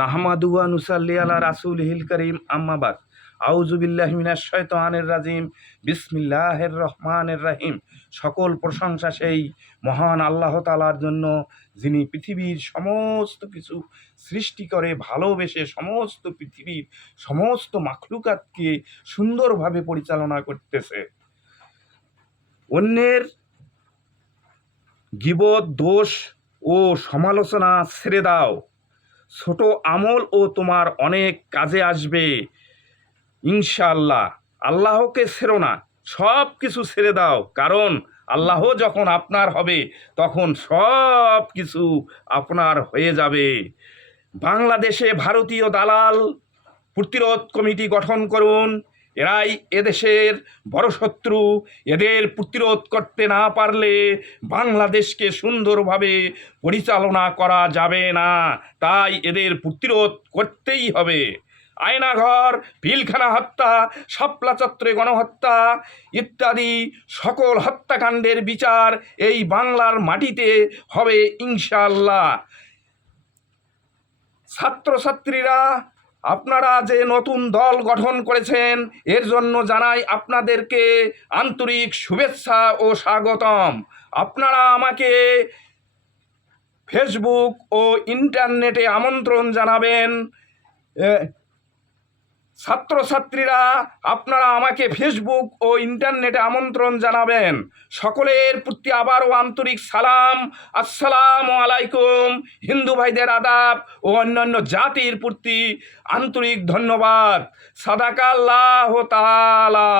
নাহমাদু ওয়া নুসাল্লি আলা রাসূলিহিল কারীম আম্মা বাদ আউযু বিল্লাহি মিনাশ শাইতানির রাজিম বিসমিল্লাহির রহমানির রহিম। সকল প্রশংসা সেই মহান আল্লাহ তাআলার জন্য, যিনি পৃথিবীর সমস্ত কিছু সৃষ্টি করে ভালোবেসে সমস্ত পৃথিবীর সমস্ত মাখলুকাতকে সুন্দরভাবে পরিচালনা করতেছে। অন্যের গীবত, দোষ ও সমালোচনা ছেড়ে দাও। ছোট আমল ও তোমার অনেক কাজে আসবে ইনশাআল্লাহ। আল্লাহকে ছেড়ো না, সব কিছু ছেড়ে দাও, কারণ আল্লাহ যখন আপনার হবে তখন সব কিছু আপনার হয়ে যাবে। বাংলাদেশে ভারতীয় দালাল প্রতিরোধ কমিটি গঠন করুন। এরাই এদেশের বড় শত্রু। এদের প্রতিরোধ করতে না পারলে বাংলাদেশকে সুন্দরভাবে পরিচালনা করা যাবে না। তাই এদের প্রতিরোধ করতেই হবে। আয়নাঘর, পিলখানা হত্যা, শাপলা চত্বরে গণহত্যা ইত্যাদি সকল হত্যাকাণ্ডের বিচার এই বাংলার মাটিতে হবে ইনশাআল্লাহ। ছাত্রছাত্রীরা, আপনারা যে নতুন দল গঠন করেছেন এর জন্য জানাই আপনাদেরকে আন্তরিক শুভেচ্ছা ও স্বাগতম। আপনারা আমাকে ফেসবুক ও ইন্টারনেটে আমন্ত্রণ জানাবেন। ছাত্রছাত্রীরা, আপনারা আমাকে ফেসবুক ও ইন্টারনেটে আমন্ত্রণ জানাবেন। সকলের প্রতি আবারও আন্তরিক সালাম, আসসালামু আলাইকুম। হিন্দু ভাইদের আদাব ও অন্যান্য জাতির প্রতি আন্তরিক ধন্যবাদ। সাদাকাল্লাহু তাআলা।